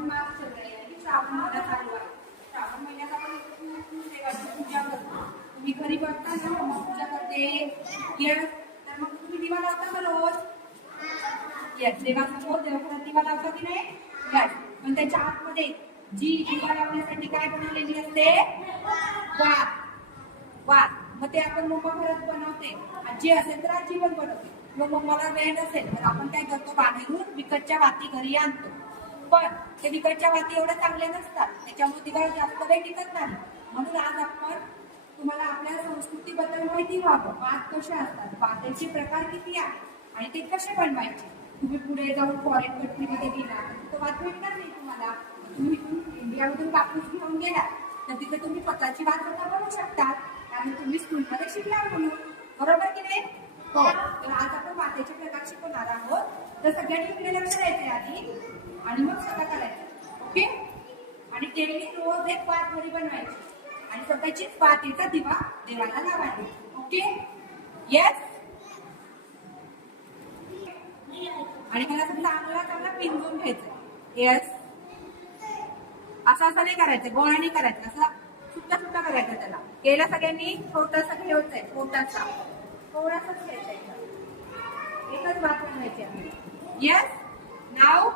श्रावण मास चल रहा है, यानी श्रावण महिना चालू आहे. श्रावण महिन्यात आपण देवाची पूजा करतो. तुम्ही घरी बघता ना मम्मा पूजा करते. येस, तर मग तुम्ही दिवा लावता का रोज? येस, देवासमोर देवघरात दिवा लावता की नाही? येस. पण त्याच्या आतमध्ये जी दिवा लावण्यासाठी काय बनवलेली असते? वात. वात. मग ते आपण मम्मा घरात बनवते. आजी असेल तर आजी पण बनवते. मग मम्माला वेळ नसेल तर आपण काय करतो? बाहेरून विकतच्या वाती घरी आणतो. पण ते विकतच्या वाती एवढ्या चांगल्या नसतात, त्याच्यामुळे दिवा जास्त वेळ टिकत नाही. म्हणून आज आपण तुम्हाला आपल्या संस्कृतीबद्दल माहिती व्हावं. वात कशा असतात, वातीचे प्रकार किती आहेत आणि ते कसे बनवायचे. तुम्ही पुढे जाऊन फॉरेन कंट्रीमध्ये गेला तर वात भेटणार नाही तुम्हाला. तुम्ही इंडियामधून कापूस घेऊन गेला तर तिथे तुम्ही स्वतःची वात बनवू शकता, कारण तुम्ही स्कूलमध्ये शिकला म्हणून. बरोबर की नाही? हो. तर आज आपण वातीचे प्रकार शिकवणार आहोत. तर सगळ्यांनी इकडे लक्ष द्यायचे आधी आणि मग स्वतः करायचं. ओके? आणि डेली रोज एक वात घरी बनवायची आणि स्वतःचीच वातीचा दिवा देवाला लावायचा. ओके? येस. आणि मला चांगला चांगला पिंजून घ्यायचं. येस. असं नाही करायचं, गोळा नाही करायचं, असं सुट्टा सुट्टा करायचं. त्याला केलं सगळ्यांनी. छोटासा घ्यायचंय, छोटासा थोडासाच घ्यायचा. एकच वात बनवायची आहे. येस. नाव